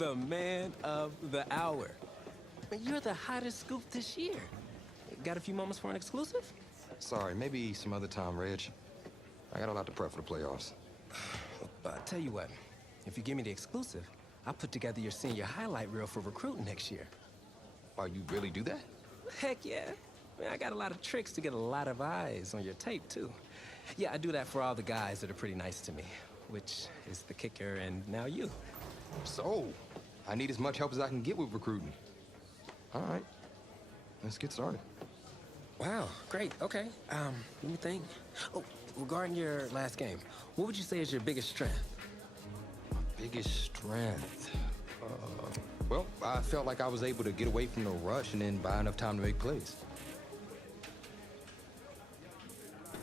the man of the hour. Man, you're the hottest scoop this year. Got a few moments for an exclusive? Sorry, maybe some other time, Reg. I got a lot to prep for the playoffs. Tell you what, if you give me the exclusive, I'll put together your senior highlight reel for recruiting next year. Oh, you really do that? Heck yeah. Man, I got a lot of tricks to get a lot of eyes on your tape, too. Yeah, I do that for all the guys that are pretty nice to me, which is the kicker and now you. So, I need as much help as I can get with recruiting. All right, let's get started. Wow, great, okay. Let me think. Oh, regarding your last game, what would you say is your biggest strength? Biggest strength? Well, I felt like I was able to get away from the rush and then buy enough time to make plays.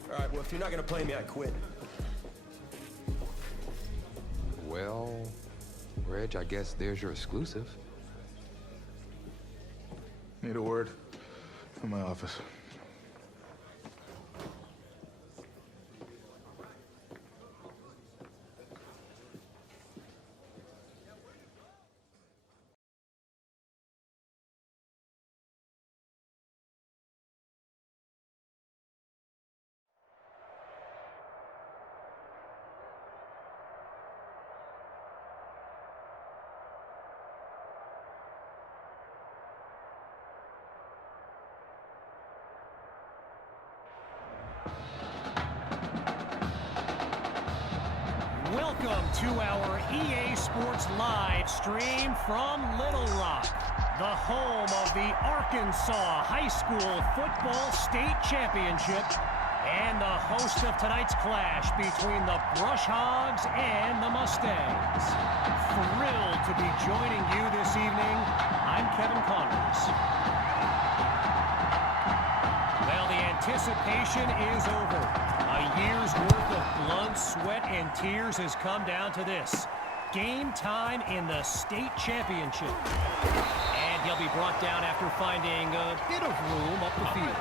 All right, well, if you're not gonna play me, I quit. Well, Reg, I guess there's your exclusive. Need a word in my office. Welcome to our EA Sports live stream from Little Rock, the home of the Arkansas High School Football State Championship and the host of tonight's clash between the Brush Hogs and the Mustangs. Thrilled to be joining you this evening. I'm Kevin Connors. Well, the anticipation is over. A year's worth of blood, sweat, and tears has come down to this. Game time in the state championship. And he'll be brought down after finding a bit of room up the field.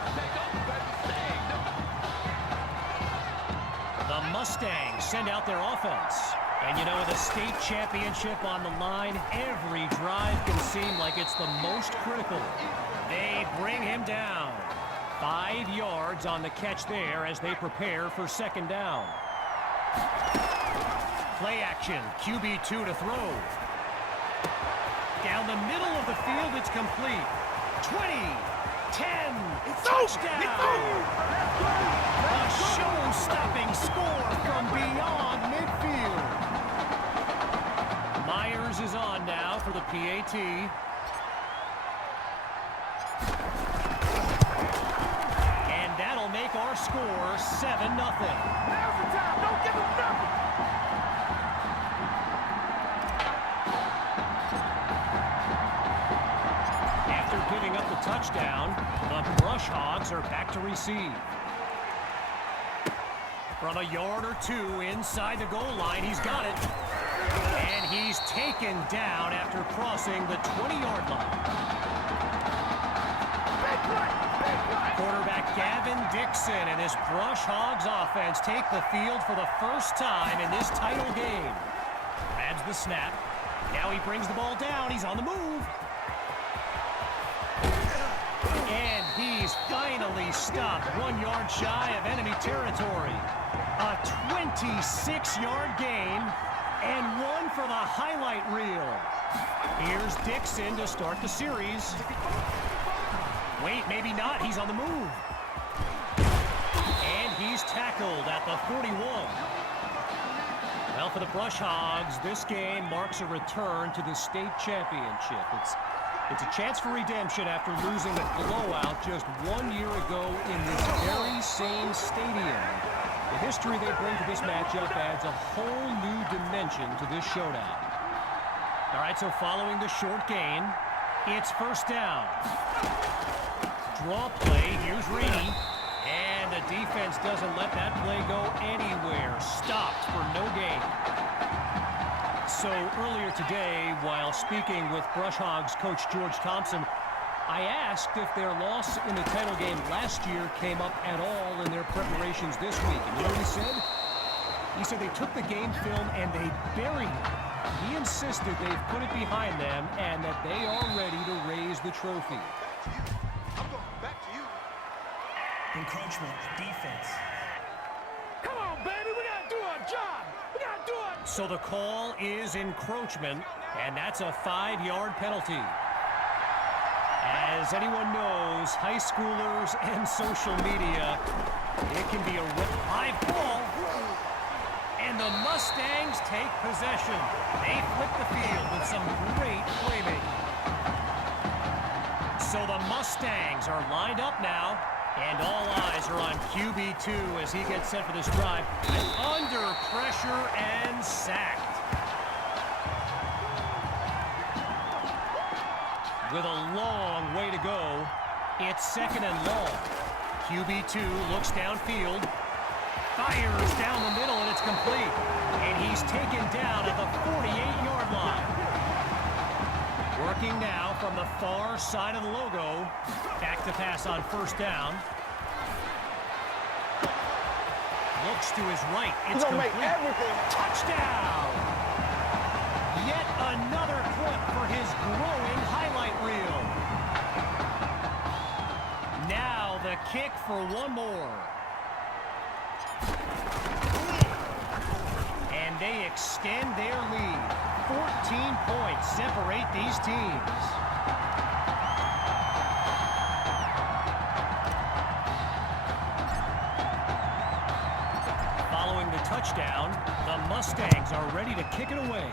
The Mustangs send out their offense. And you know, with a state championship on the line, every drive can seem like it's the most critical. They bring him down. 5 yards on the catch there as they prepare for second down. Play action, QB2 to throw. Down the middle of the field, it's complete. 20, 10, touchdown! A show-stopping score from beyond midfield. Myers is on now for the PAT. That'll make our score 7-0. Now's the time. Don't give him nothing. After giving up the touchdown, the Brush Hogs are back to receive. From a yard or two inside the goal line, he's got it. And he's taken down after crossing the 20-yard line. Quarterback Gavin Dixon and his Brush Hogs offense take the field for the first time in this title game. Grabs the snap. Now he brings the ball down. He's on the move. And he's finally stopped 1 yard shy of enemy territory. A 26-yard gain and one for the highlight reel. Here's Dixon to start the series. Wait, maybe not. He's on the move. And he's tackled at the 41. Well, for the Brush Hogs, this game marks a return to the state championship. It's a chance for redemption after losing a blowout just 1 year ago in this very same stadium. The history they bring to this matchup adds a whole new dimension to this showdown. All right, so following the short gain, it's first down. Draw play, here's Rainey, and the defense doesn't let that play go anywhere. Stopped for no gain. So earlier today, while speaking with Brush Hogs coach George Thompson, I asked if their loss in the title game last year came up at all in their preparations this week. And you know what he said? He said they took the game film and they buried it. He insisted they've put it behind them and that they are ready to raise the trophy. I'm going back to you. Encroachment, defense. Come on, baby, we gotta do our job. We gotta do it. So the call is encroachment, and that's a 5-yard penalty. As anyone knows, high schoolers and social media, it can be a live ball. And the Mustangs take possession. They flip the field with some great playmaking. So the Mustangs are lined up now, and all eyes are on QB2 as he gets set for this drive. Under pressure and sacked. With a long way to go, it's 2nd and long. QB2 looks downfield, fires down the middle, and it's complete. And he's taken down at the 48-yard line. Working now from the far side of the logo. Back to pass on 1st down. Looks to his right. It's complete. Touchdown! Yet another clip for his growing highlight reel. Now the kick for one more. And they extend their lead. 14 points separate these teams. Following the touchdown, the Mustangs are ready to kick it away.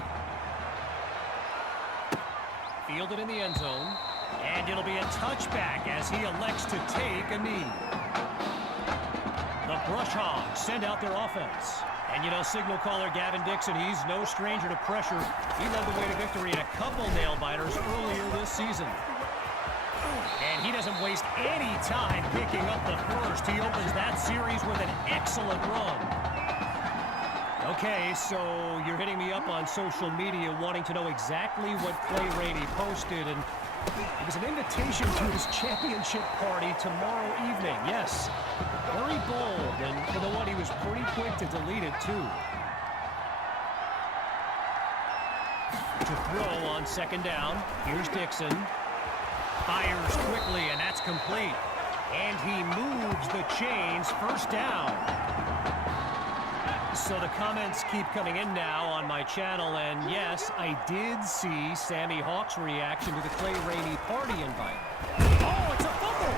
Fielded in the end zone, and it'll be a touchback as he elects to take a knee. The Brush Hogs send out their offense. And you know, signal caller Gavin Dixon, he's no stranger to pressure. He led the way to victory in a couple nail-biters earlier this season. And he doesn't waste any time picking up the first. He opens that series with an excellent run. Okay, so you're hitting me up on social media wanting to know exactly what Clay Rainey posted, and it was an invitation to his championship party tomorrow evening. Yes, very bold, and you know what? He was pretty quick to delete it, too. To throw on 2nd down, here's Dixon. Fires quickly, and that's complete. And he moves the chains. 1st down. So the comments keep coming in now on my channel, and yes, I did see Sammy Hawk's reaction to the Clay Rainey party invite. Oh, it's a fumble!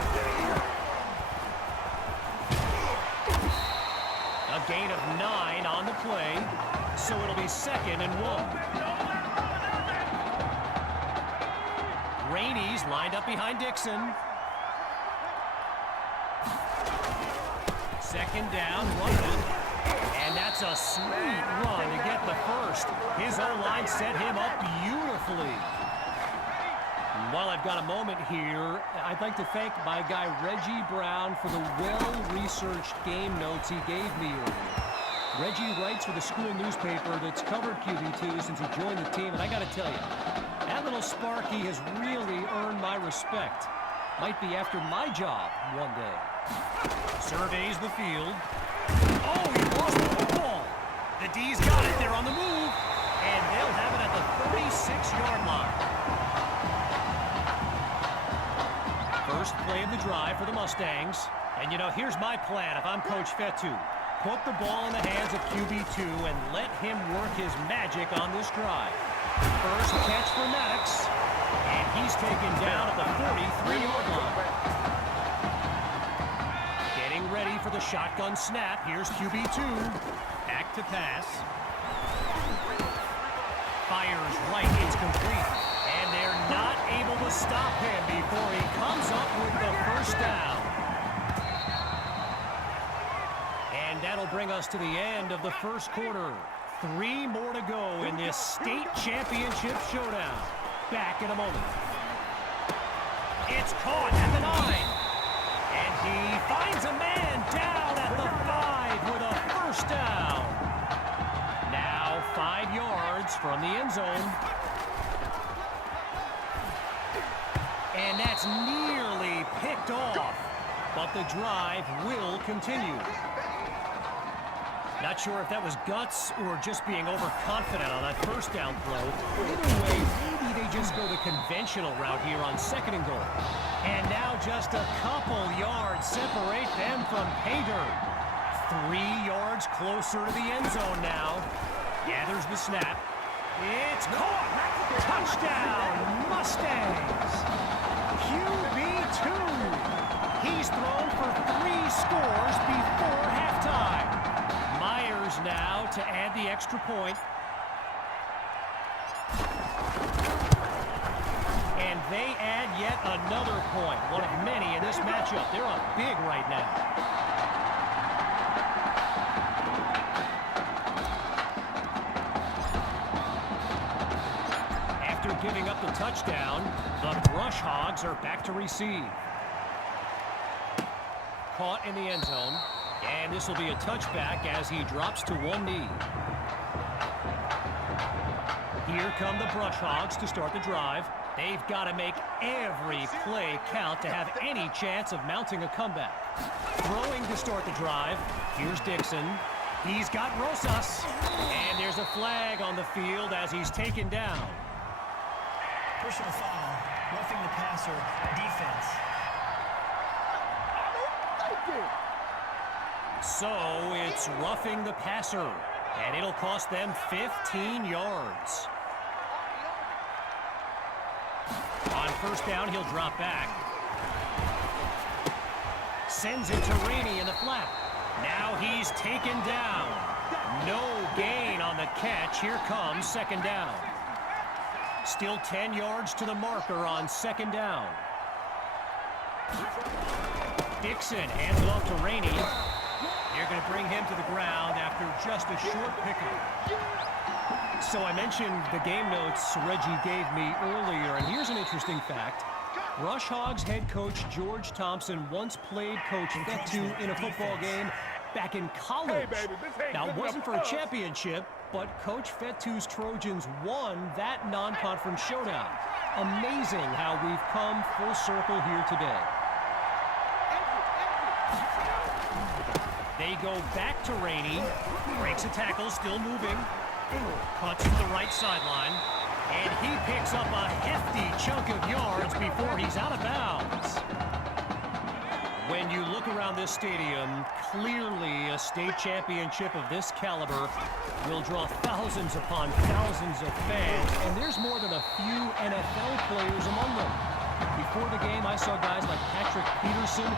A gain of 9 on the play, so it'll be 2nd and 1. Rainey's lined up behind Dixon. 2nd down, running. And that's a sweet run to get the first. His O-line set him up beautifully. And while I've got a moment here, I'd like to thank my guy Reggie Brown for the well-researched game notes he gave me earlier. Reggie writes for the school newspaper that's covered QB2 since he joined the team, and I got to tell you, that little Sparky has really earned my respect. Might be after my job one day. Surveys the field. Oh, he lost the football. The D's got it. They're on the move. And they'll have it at the 36-yard line. First play of the drive for the Mustangs. And, you know, here's my plan if I'm Coach Fetu. Put the ball in the hands of QB2 and let him work his magic on this drive. First catch for Maddox. And he's taken down at the 43-yard line. Ready for the shotgun snap. Here's QB2. Back to pass. Fires right. It's complete. And they're not able to stop him before he comes up with the 1st down. And that'll bring us to the end of the 1st quarter. 3 more to go in this state championship showdown. Back in a moment. It's caught at the 9. And he finds a man down at the 5 with a 1st down. Now 5 yards from the end zone. And that's nearly picked off. But the drive will continue. Not sure if that was guts or just being overconfident on that first down throw. Either way, maybe they just go the conventional route here on 2nd and goal. And now just a couple yards separate them from pay dirt. 3 yards closer to the end zone now. Gathers the snap. It's caught. Touchdown, Mustangs. QB2. He's thrown for 3 scores before halftime. Myers now to add the extra point. And they add yet another point. One of many in this matchup. They're up big right now. After giving up the touchdown, the Brush Hogs are back to receive. Caught in the end zone. And this will be a touchback as he drops to one knee. Here come the Brush Hogs to start the drive. They've got to make every play count to have any chance of mounting a comeback. Throwing to start the drive. Here's Dixon. He's got Rosas. And there's a flag on the field as he's taken down. Personal foul. Roughing the passer. Defense. So it's roughing the passer, and it'll cost them 15 yards. On first down, he'll drop back. Sends it to Rainey in the flat. Now he's taken down. No gain on the catch. Here comes 2nd down. Still 10 yards to the marker on 2nd down. Dixon hands it off to Rainey. They're going to bring him to the ground after just a short pickup. So I mentioned the game notes Reggie gave me earlier, and here's an interesting fact. Rush Hogs head coach George Thompson once played Coach Fetu in a football game back in college. Now, it wasn't for a championship, but Coach Fetu's Trojans won that non-conference showdown. Amazing how we've come full circle here today. They go back to Rainey. Breaks a tackle, still moving. Cuts to the right sideline. And he picks up a hefty chunk of yards before he's out of bounds. When you look around this stadium, clearly a state championship of this caliber will draw thousands upon thousands of fans. And there's more than a few NFL players among them. Before the game, I saw guys like Patrick Peterson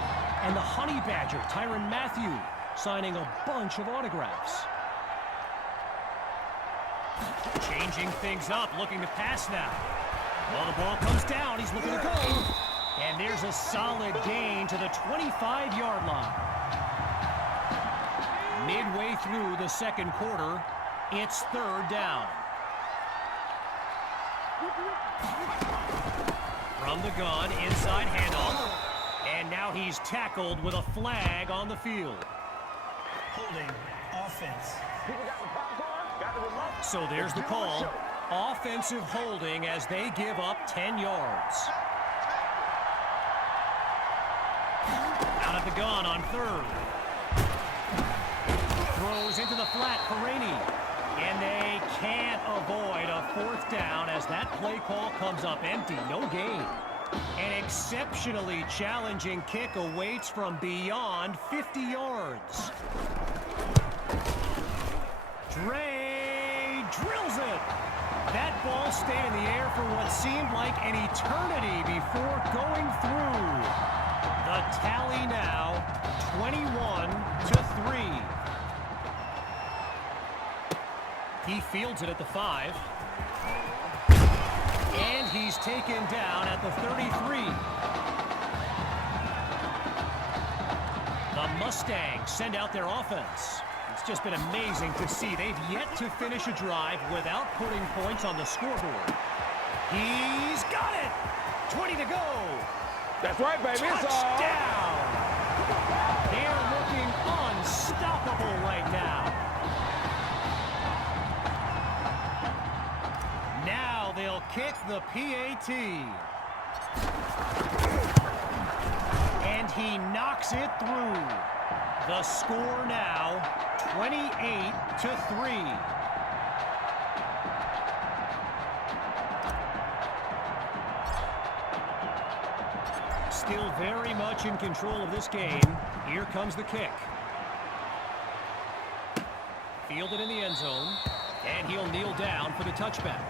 and the Honey Badger, Tyrann Mathieu, signing a bunch of autographs. Changing things up, looking to pass now. Well, the ball comes down, he's looking to go. And there's a solid gain to the 25-yard line. Midway through the 2nd quarter, it's 3rd down. From the gun, inside handoff. And now he's tackled with a flag on the field. Holding. Offense. So there's the call. Offensive holding as they give up 10 yards. Out of the gun on 3rd. Throws into the flat for Rainey. And they can't avoid a 4th down as that play call comes up empty. No gain. An exceptionally challenging kick awaits from beyond 50 yards. Dre drills it. That ball stayed in the air for what seemed like an eternity before going through. The tally now, 21-3. He fields it at the 5. And he's taken down at the 33. The Mustangs send out their offense. It's just been amazing to see. They've yet to finish a drive without putting points on the scoreboard. He's got it! 20 to go. That's right, baby. Touchdown! They're looking unstoppable right now. Now they'll kick the PAT. And he knocks it through. The score now, 28-3. Still very much in control of this game. Here comes the kick. Fielded in the end zone, and he'll kneel down for the touchback.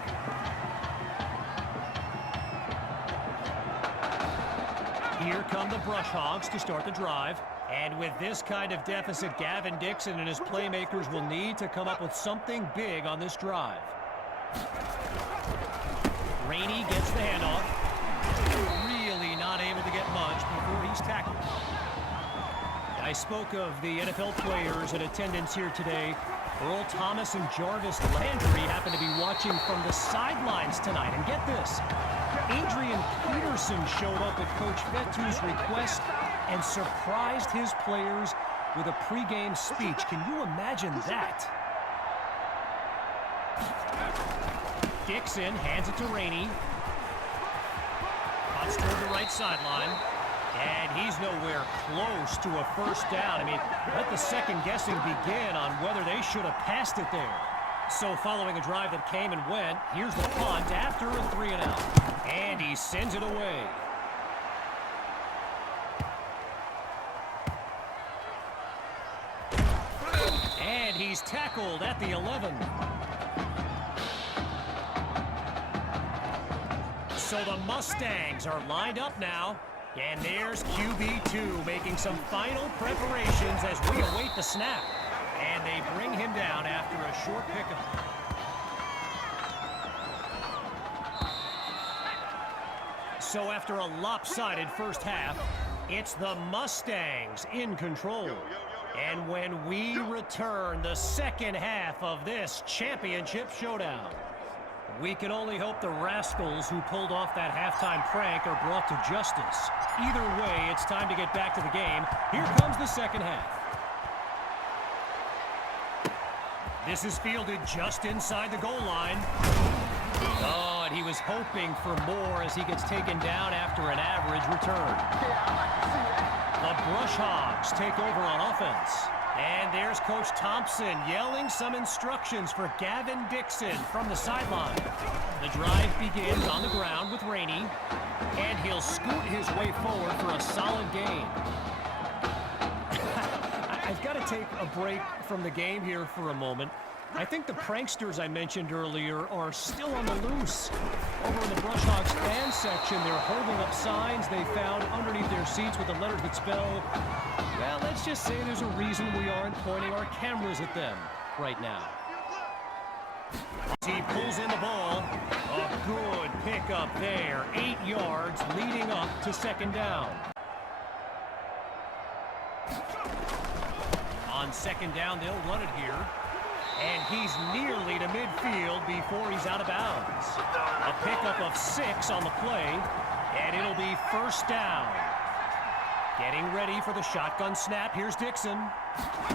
Here come the Brush Hogs to start the drive. And with this kind of deficit, Gavin Dixon and his playmakers will need to come up with something big on this drive. Rainey gets the handoff. Really not able to get much before he's tackled. I spoke of the NFL players in attendance here today. Earl Thomas and Jarvis Landry happen to be watching from the sidelines tonight. And get this, Adrian Peterson showed up at Coach Fettu's request and surprised his players with a pregame speech. Can you imagine that? Dixon hands it to Rainey. Cuts toward the right sideline. And he's nowhere close to a first down. I mean, let the second guessing begin on whether they should have passed it there. So following a drive that came and went, here's the punt after a 3-and-out. And he sends it away. And he's tackled at the 11. So the Mustangs are lined up now. And there's QB2 making some final preparations as we await the snap. And they bring him down after a short pickup. So after a lopsided first half, it's the Mustangs in control. And when we return the second half of this championship showdown, we can only hope the rascals who pulled off that halftime prank are brought to justice. Either way, it's time to get back to the game. Here comes the second half. This is fielded just inside the goal line. Oh, and he was hoping for more as he gets taken down after an average return. The Brush Hogs take over on offense. And there's Coach Thompson yelling some instructions for Gavin Dixon from the sideline. The drive begins on the ground with Rainey, and he'll scoot his way forward for a solid gain. I've got to take a break from the game here for a moment. I think the pranksters I mentioned earlier are still on the loose. Over in the Brush Hogs fan section, they're holding up signs they found underneath their seats with the letters that spell, well, let's just say there's a reason we aren't pointing our cameras at them right now. He pulls in the ball. A good pickup there. 8 yards leading up to second down. On second down, they'll run it here. And he's nearly to midfield before he's out of bounds. A pickup of 6 on the play, and it'll be first down. Getting ready for the shotgun snap. Here's Dixon.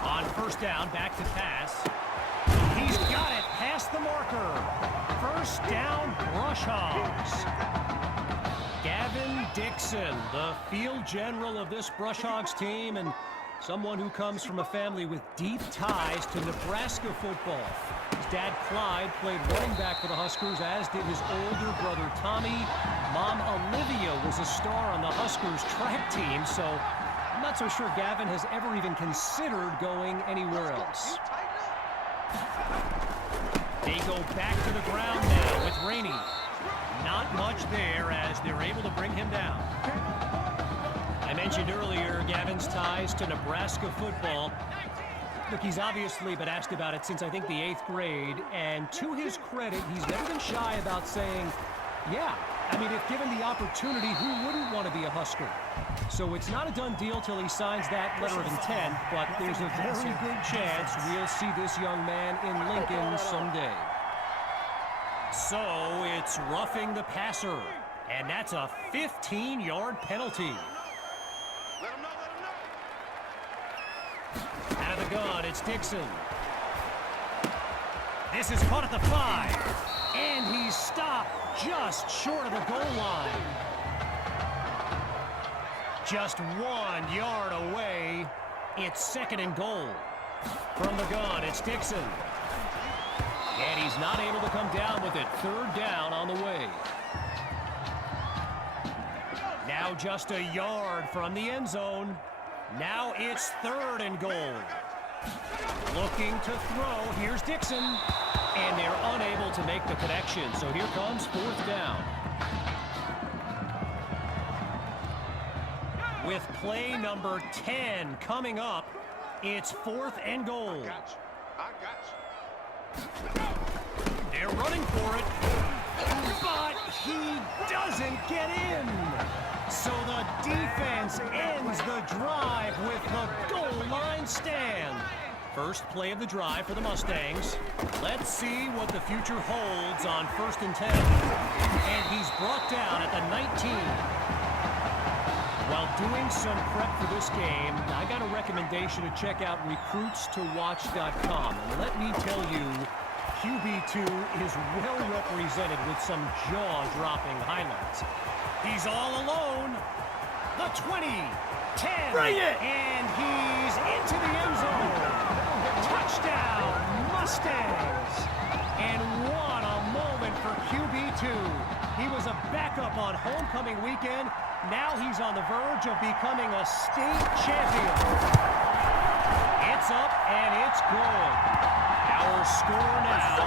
On first down, back to pass. He's got it past the marker. First down, Brush Hogs. Gavin Dixon, the field general of this Brush Hogs team, and someone who comes from a family with deep ties to Nebraska football. His dad, Clyde, played running back for the Huskers, as did his older brother, Tommy. Mom, Olivia, was a star on the Huskers track team, so I'm not so sure Gavin has ever even considered going anywhere else. They go back to the ground now with Rainey. Not much there as they're able to bring him down. I mentioned earlier Gavin's ties to Nebraska football. Look, he's obviously been asked about it since I think the 8th grade, and to his credit, he's never been shy about saying, yeah, I mean, if given the opportunity, who wouldn't want to be a Husker? So it's not a done deal till he signs that letter of intent, but there's a very good chance we'll see this young man in Lincoln someday. So it's roughing the passer, and that's a 15-yard penalty. Out of the gun, it's Dixon. This is caught at the 5, and he's stopped just short of the goal line. just 1 yard away. It's 2nd and goal. From the gun, it's Dixon. And he's not able to come down with it. 3rd down on the way. Now just a yard from the end zone. Now it's 3rd and goal. Looking to throw. Here's Dixon. And they're unable to make the connection. So here comes 4th down. With play number 10 coming up, it's 4th and goal. They're running for it, but he doesn't get in. So the defense ends the drive with the goal line stand. First play of the drive for the Mustangs. Let's see what the future holds on 1st and 10. And he's brought down at the 19. While doing some prep for this game, I got a recommendation to check out recruitstowatch.com. And let me tell you, QB2 is well represented with some jaw-dropping highlights. He's all alone. The 20, 10, Bring it! And he's into the end zone. Touchdown, Mustangs. And what a moment for QB2. He was a backup on homecoming weekend. Now he's on the verge of becoming a state champion. It's up and it's good. Our score now,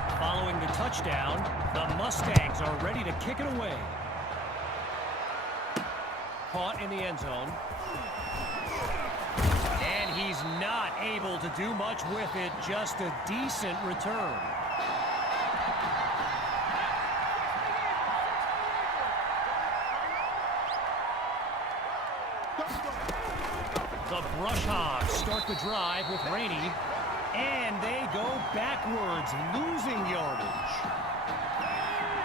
35-3. Following the touchdown, the Mustangs are ready to kick it away. Caught in the end zone. And he's not able to do much with it, just a decent return. The Brush Hogs start the drive with Rainey, and they go backwards, losing yardage.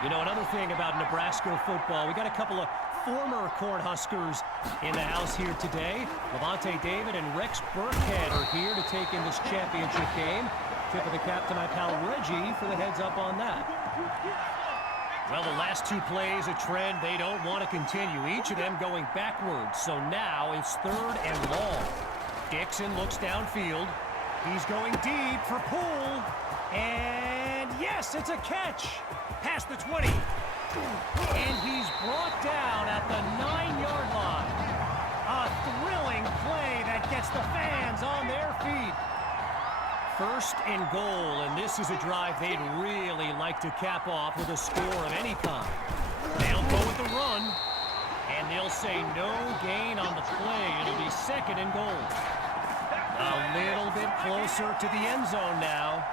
You know, another thing about Nebraska football, we got a couple of former Cornhuskers in the house here today. Levante David and Rex Burkhead are here to take in this championship game. Tip of the cap to my pal Reggie for the heads up on that. Well, the last 2 plays, a trend they don't want to continue. Each of them going backwards. So now it's 3rd and long. Dixon looks downfield. He's going deep for Poole. And yes, it's a catch. Past the 20. And he's brought down at the 9-yard line. A thrilling play that gets the fans on their feet. 1st and goal, and this is a drive they'd really like to cap off with a score of any kind. They'll go with the run, and they'll say no gain on the play. It'll be 2nd and goal. A little bit closer to the end zone now.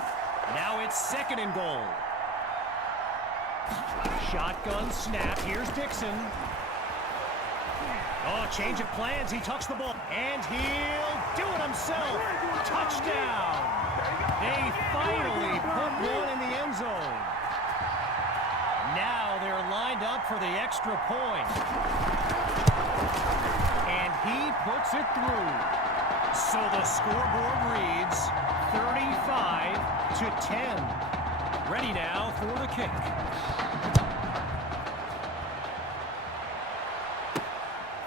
Now it's 2nd and goal. Shotgun snap. Here's Dixon. Oh, change of plans. He tucks the ball. And he'll do it himself. Touchdown. They finally put one in the end zone. Now they're lined up for the extra point. And he puts it through. So the scoreboard reads 35-10. Ready now for the kick.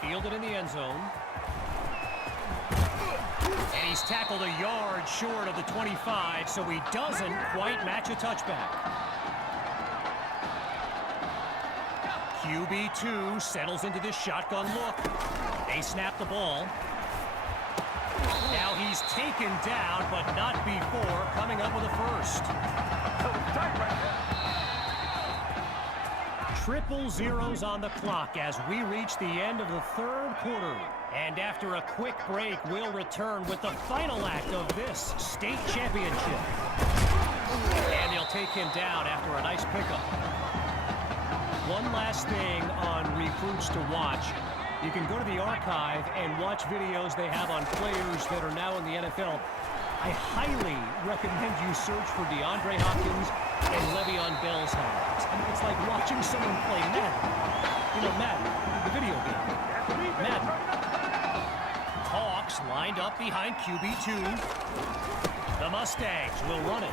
Fielded in the end zone. And he's tackled a yard short of the 25, so he doesn't quite match a touchback. QB2 settles into this shotgun look. They snap the ball. Now he's taken down, but not before coming up with a first. Triple zeros on the clock as we reach the end of the 3rd quarter. And after a quick break, we'll return with the final act of this state championship. And they'll take him down after a nice pickup. One last thing on Recruits to Watch. You can go to the archive and watch videos they have on players that are now in the NFL. I highly recommend you search for DeAndre Hopkins and Le'Veon Bell's highlights. I mean, it's like watching someone play Madden. You know, Madden, the video game. Madden. Hawks lined up behind QB2. The Mustangs will run it.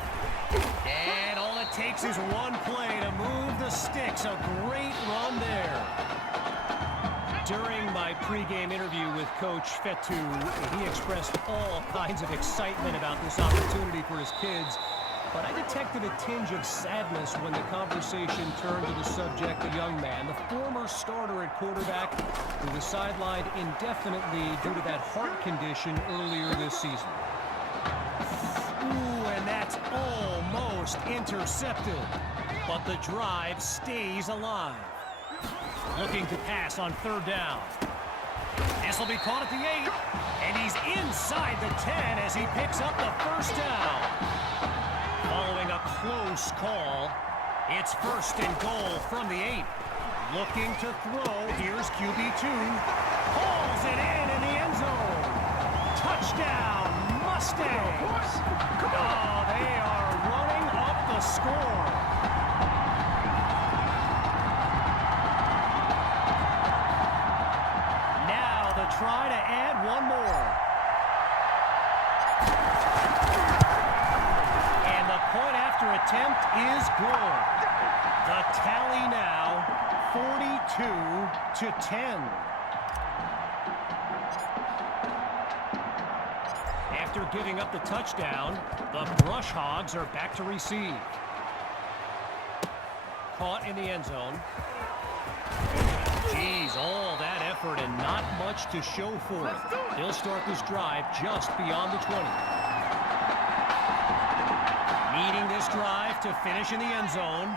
And all it takes is one play to move the sticks. A great run there. During my pregame interview with Coach Fetu, he expressed all kinds of excitement about this opportunity for his kids. But I detected a tinge of sadness when the conversation turned to the subject, the young man, the former starter at quarterback, who was sidelined indefinitely due to that heart condition earlier this season. Ooh, and that's almost intercepted. But the drive stays alive. Looking to pass on third down. This will be caught at the 8, and he's inside the 10 as he picks up the first down. Following a close call, it's first and goal from the 8. Looking to throw, here's QB2. Pulls it in the end zone. Touchdown, Mustangs. Oh, they are running up the score. Try to add one more. And the point after attempt is good. The tally now 42-10. After giving up the touchdown, the Brush Hogs are back to receive. Caught in the end zone. Geez, all that effort and not much to show for it. They'll start this drive just beyond the 20. Needing this drive to finish in the end zone.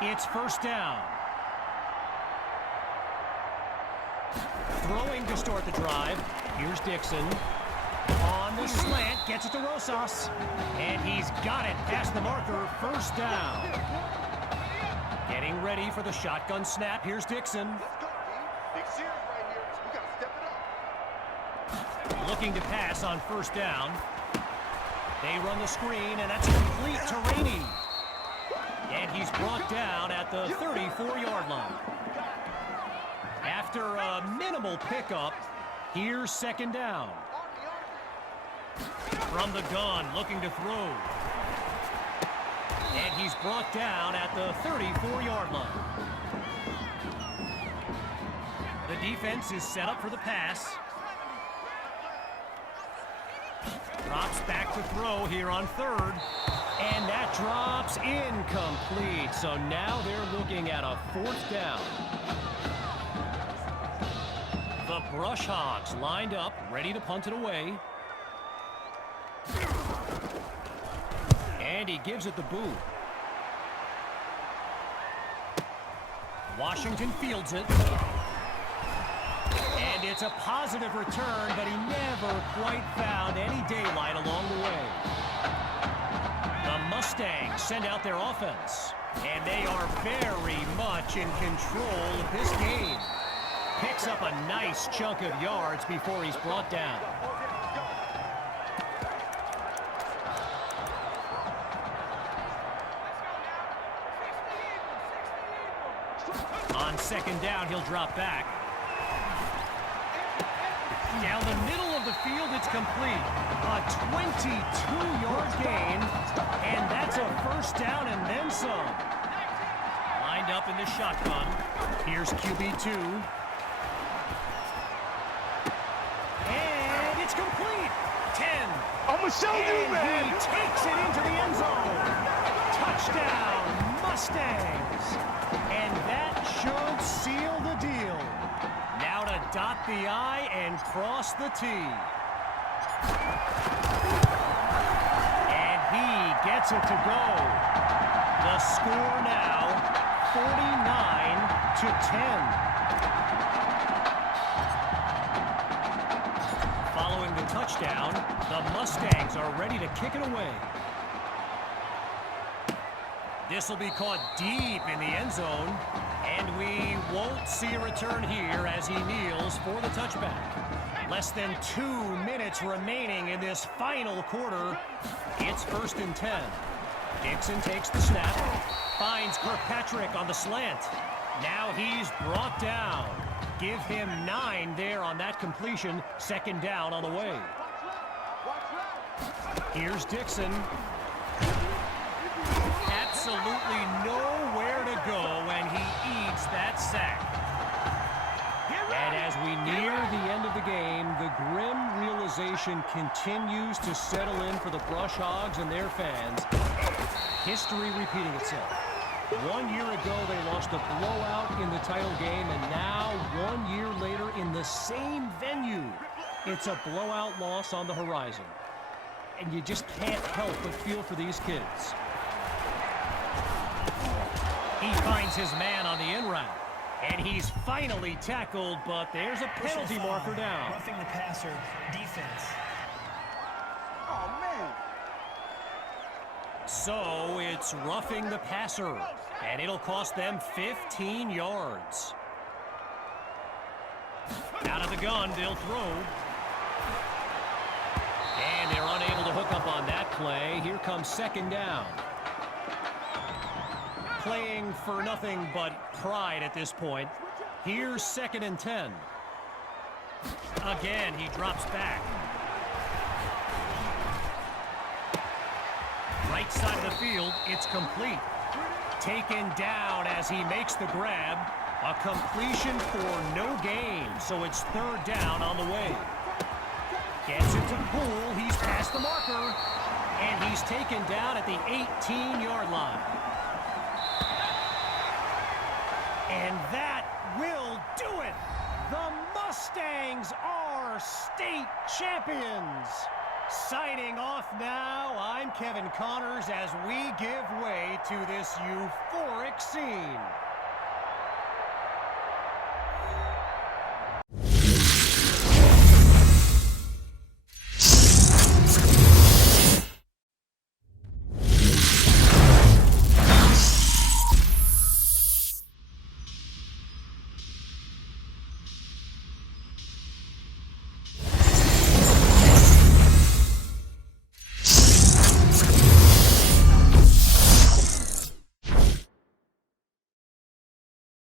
It's first down. Throwing to start the drive. Here's Dixon. On the slant, gets it to Rosas. And he's got it past the marker, first down. Getting ready for the shotgun snap. Here's Dixon. Looking to pass on first down. They run the screen, and that's complete to Rainey. And he's brought down at the 34-yard line. After a minimal pickup, here's second down. From the gun, looking to throw. And he's brought down at the 34-yard line. The defense is set up for the pass. Drops back to throw here on third. And that drops incomplete. So now they're looking at a fourth down. The Brush Hogs lined up, ready to punt it away. And he gives it the boot. Washington fields it. And it's a positive return, but he never quite found any daylight along the way. The Mustangs send out their offense. And they are very much in control of this game. Picks up a nice chunk of yards before he's brought down. On second down, he'll drop back. Down the middle of the field, it's complete. A 22-yard gain, and that's a first down and then some. Lined up in the shotgun. Here's QB2. And it's complete. 10. I'm gonna show you, man. He takes it into the end zone. Touchdown, Mustangs. And that should seal the deal. Now to dot the I and cross the T. And he gets it to go. The score now 49-10. Following the touchdown, the Mustangs are ready to kick it away. This will be caught deep in the end zone, and we won't see a return here as he kneels for the touchback. Less than 2 minutes remaining in this final quarter. It's first and 10. Dixon takes the snap, finds Kirkpatrick on the slant. Now he's brought down. Give him 9 there on that completion. Second down on the way. Here's Dixon. Absolutely nowhere to go, and he eats that sack. And as we near the end of the game, the grim realization continues to settle in for the Brush Hogs and their fans. History repeating itself. 1 year ago, they lost a blowout in the title game, and now, 1 year later, in the same venue, it's a blowout loss on the horizon. And you just can't help but feel for these kids. He finds his man on the in route. And he's finally tackled, but there's a penalty marker down. Roughing the passer, defense. Oh, man. So it's roughing the passer, and it'll cost them 15 yards. Out of the gun, they'll throw. And they're unable to hook up on that play. Here comes second down. Playing for nothing but pride at this point. Here's 2nd and 10. Again, he drops back. Right side of the field, it's complete. Taken down as he makes the grab. A completion for no gain, so it's 3rd down on the way. Gets it to Poole, he's past the marker, and he's taken down at the 18-yard line. And that will do it. The Mustangs are state champions. Signing off now, I'm Kevin Connors as we give way to this euphoric scene.